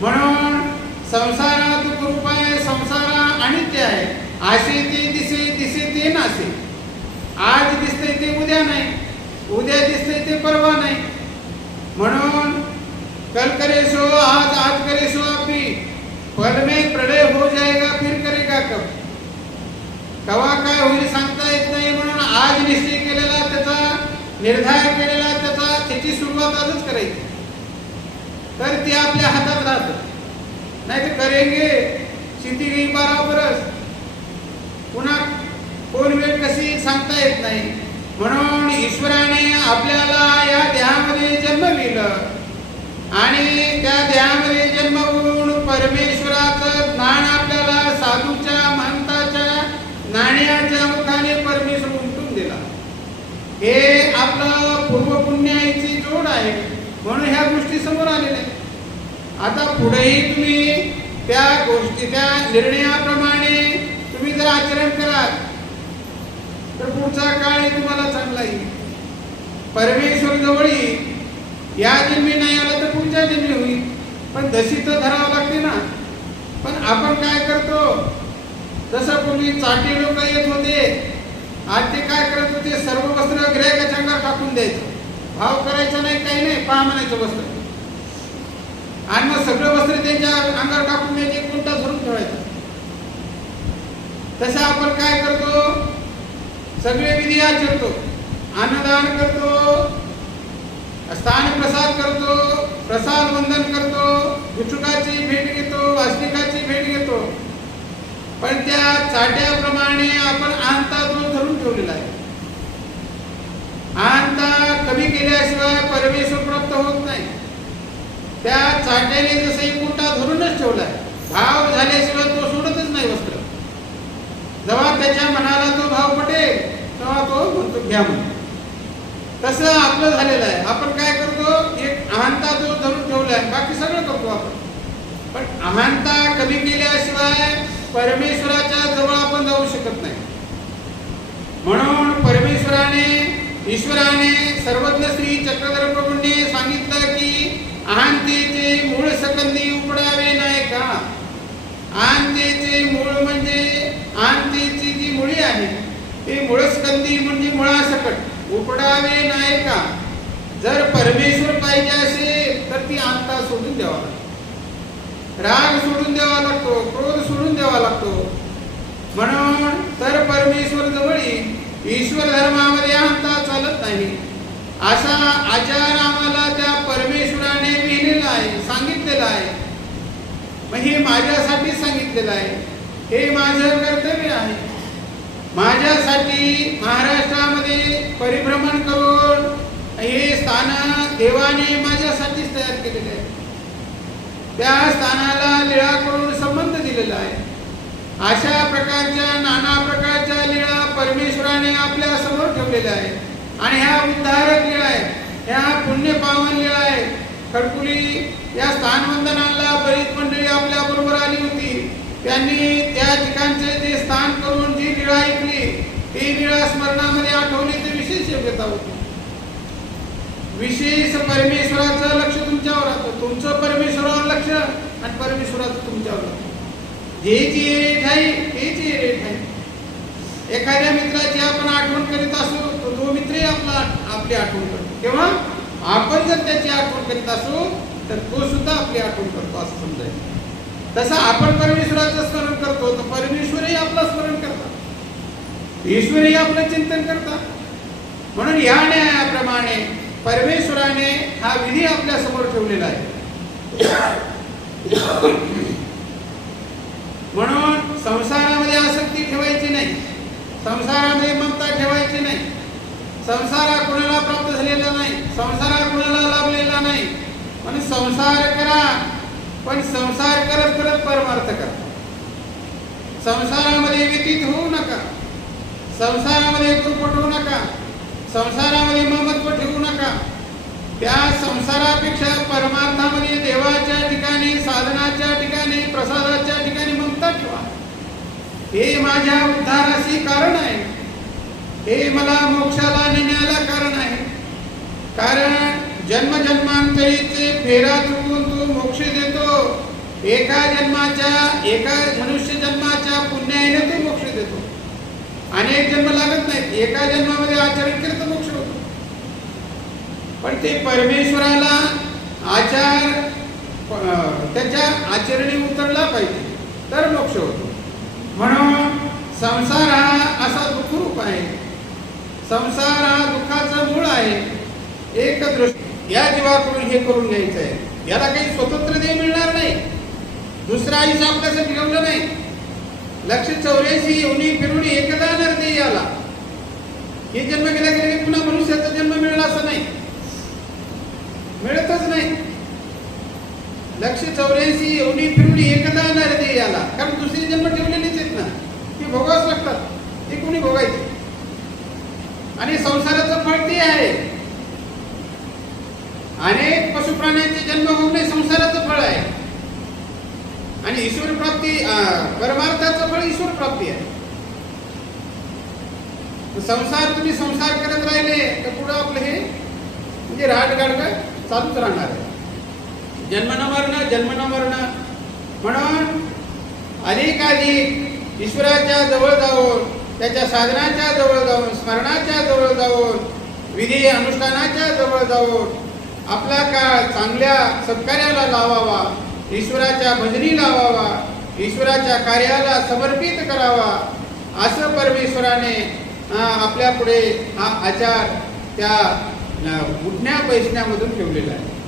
म्हणून संसारात कृप आहे संसार अनित्य आहे आसे ती दिसे दिसे ते नासे. आज दिसते ते उद्या नाही. उद्या दिसते ते परवा नाही. म्हणून कल करे सो आज आज करे सो आपी. पल में प्रलय हो जाएगा फिर करेगा कब? कवा काय होईल सांगता येत नाही. म्हणून आज निश्चय केलेला त्याचा निर्धार केलेला त्याचा त्याची सुरुवात आजच करायची. तर ते आपल्या हातात राहतं. नाही तर करेंगे शेती गई बारा बरस पुन्हा कोण वेळ कशी सांगता येत नाही. म्हणून ईश्वराने आपल्याला या देहामध्ये जन्म दिलं. आणि त्या देहामध्ये जन्म होऊन परमेश्वराचं ज्ञान आपल्याला साधूच्या महंताच्या नाण्याच्या मुखाने परमेश्वर उमटून दिला. हे आपलं पूर्वपुण्याची जोड आहे. म्हणून ह्या गोष्टी समोर आलेल्या आता पुढेही तुम्ही त्या गोष्टीच्या निर्णयाप्रमाणे तुम्ही जर आचरण कराल तर पुढचा काळ तुम्हाला चांगला येईल. परमेश्वर जवळ या जन्मी नाही आला तर पुढच्या जन्मी होईल. पण दशी तर धरावं लागते ना. पण आपण काय करतो? जसं पूर्वी चाटी लोक येत होते आज ते काय करत होते? सर्व वस्त्र ग्राहकाच्या अंगावर टाकून द्यायचं. भाव करायचा नाही काही नाही पहा म्हणायचं वस्त्र. आणि मग सगळं वस्त्र त्यांच्या अंगावर टाकून द्यायचे कोणता धरून ठेवायचा. तसं आपण काय करतो? सगळे विधी आचरतो. अन्नदान करतो. स्थान प्रसाद करतो. प्रसाद वंदन करतो. भिक्षुकाची भेट घेतो. वासनिकाची भेट घेतो. पण त्या चाट्याप्रमाणे आपण आणता जो धरून ठेवलेला आहे. आणता कमी केल्याशिवाय परमेश्वर प्राप्त होत नाही. त्या चाट्याने जसं कुंटा धरूनच ठेवलाय. भाव झाल्याशिवाय तो सोडतच नाही वस्त्र. जेव्हा त्याच्या मनाला तो भाव पटेल तेव्हा तो म्हणतो घ्या म्हणतो तसं आपलं झालेलं आहे. आपण काय करतो? एक अहंता जो धरून ठेवलाय. बाकी सगळं करतो आपण. पण अहंता कमी केल्याशिवाय परमेश्वराच्या जवळ आपण जाऊ शकत नाही. म्हणून परमेश्वराने ईश्वराने सर्वज्ञ श्री चक्रधर प्रभूंनी सांगितलं की अहंतेचे मूळ सकंदी उपडावे नाही का अहंतेचे मूळ म्हणजे अहंतेची जी मुळी आहे ते मूळस्कंदी म्हणजे मुळासकट उपडावे नाही का जर परमेश्वर पाहिजे असेल तर ती अंता सोडून द्यावा लागतो. राग सोडून द्यावा लागतो क्रोध सोडून द्यावा लागतो. म्हणून तर परमेश्वर जवळ ईश्वर धर्मामध्ये अंता चालत नाही. असा आचार आम्हाला त्या परमेश्वराने लिहिलेला आहे सांगितलेला आहे मग हे माझ्यासाठी सांगितलेलं आहे. हे माझं कर्तव्य आहे. माझ्यासाठी महाराष्ट्रामध्ये परिभ्रमण करून हे स्थान देवाने माझ्यासाठीच तयार केलेले आहे. त्या स्थानाला लिळा करून संबंध दिलेला आहे. अशा प्रकारच्या नाना प्रकारच्या लीळा परमेश्वराने आपल्यासमोर ठेवलेल्या आहेत. आणि ह्या उद्धारक लीळा आहेत. ह्या पुण्य पावन लीळा आहेत. खडकुली या स्थानवंदनाला बरीच मंडळी आपल्या बरोबर आली होती. त्यांनी त्या ठिकाणचे जे स्थान करून जी निळा ऐकली ती निळा स्मरणामध्ये आठवली ते विशेष योग्यता होती. विशेष परमेश्वराचं लक्ष तुमच्यावर राहतं. तुमचं परमेश्वरावर लक्ष आणि परमेश्वराचं तुमच्यावर लक्ष. जे जी रेट आहे ते रेट आहे. एखाद्या मित्राची आपण आठवण करीत असू तर तो मित्रही आपला आपली आठवण करतो. तेव्हा आपण जर त्याची आठवण करीत असू तर तो सुद्धा आपली आठवण करतो असं समजायचं. तसं आपण परमेश्वराचं स्मरण करतो तर परमेश्वरही आपलं स्मरण करतात. ईश्वरही आपलं चिंतन करतात. म्हणून या न्यायाप्रमाणे परमेश्वराने हा विधी आपल्यासमोर ठेवलेला आहे. म्हणून संसारामध्ये आसक्ती ठेवायची नाही. संसारामध्ये ममता ठेवायची नाही. संसार कुणाला प्राप्त झालेला नाही. संसार हा कुणाला लाभलेला नाही. म्हणून संसार करा पण संसार करत करत परमार्थ करा. संसारामध्ये व्यतीत होऊ नका. संसारामध्ये कुरपट होऊ नका. संसारामध्ये ममत्व ठेवू नका. त्या संसारापेक्षा परमार्थामध्ये देवाच्या ठिकाणी साधनाच्या ठिकाणी प्रसादाच्या ठिकाणी ममता ठेवा. हे माझ्या उद्धाराशी कारण आहे. हे मला मोक्षाला नेण्याला कारण आहे. कारण जन्म जन्मजन्मांतरीचे फेरा चुकून तू मोक्ष देतो. एका जन्माच्या एका मनुष्य जन्माच्या पुण्याने तू मोक्ष देतो. अनेक जन्म लागत नाहीत. एका जन्मामध्ये आचरण केलं तर मोक्ष होतो. पण ते परमेश्वराला आचार त्याच्या आचरणी उतरला पाहिजे तर मोक्ष होतो. म्हणून संसार हा असा दुःखरूप आहे. संसार हा दुःखाचं मूळ आहे. एक दृष्टी या जीवाकडून हे करून घ्यायचं आहे याला काही स्वतंत्र देय मिळणार नाही. दुसरा आयुष्य आपल्यासाठी ठेवलं नाही. लक्ष चौऱ्याऐंशी योनी फिरून एकदा नरते याला हे जन्म गेला गेले पुन्हा मनुष्याचा जन्म मिळाला असं नाही. मिळतच नाही. लक्ष चौऱ्याऐंशी एवढी फिरून एकदा नरते याला कारण दुसरे जन्म ठेवलेलेच आहेत ना ते भोगावच लागतात. ते कोणी भोगायचे? आणि संसाराचं फळ ते आहे. अनेक पशुप्राण्यांचे जन्म होणे संसाराचं फळ आहे. आणि ईश्वर प्राप्ती परमार्थाचं फळ ईश्वर प्राप्ती आहे. संसार तुम्ही संसार करत राहिले तर पुढं आपलं हे म्हणजे राट गाडग चालूच राहणार आहे. जन्म न मरण जन्म न मरण. म्हणून अधिकाधिक ईश्वराच्या जवळ जाऊन त्याच्या साधनाच्या जवळ जाऊन स्मरणाच्या जवळ जाऊन विधी अनुष्ठानाच्या जवळ जाऊन आपला काळ चांगल्या सत्कार्याला लावावा ईश्वराच्या भजनी लावावा ईश्वराच्या कार्याला समर्पित करावा असं परमेश्वराने आपल्यापुढे हा आचार त्या उठण्या बैसण्यामधून ठेवलेला आहे.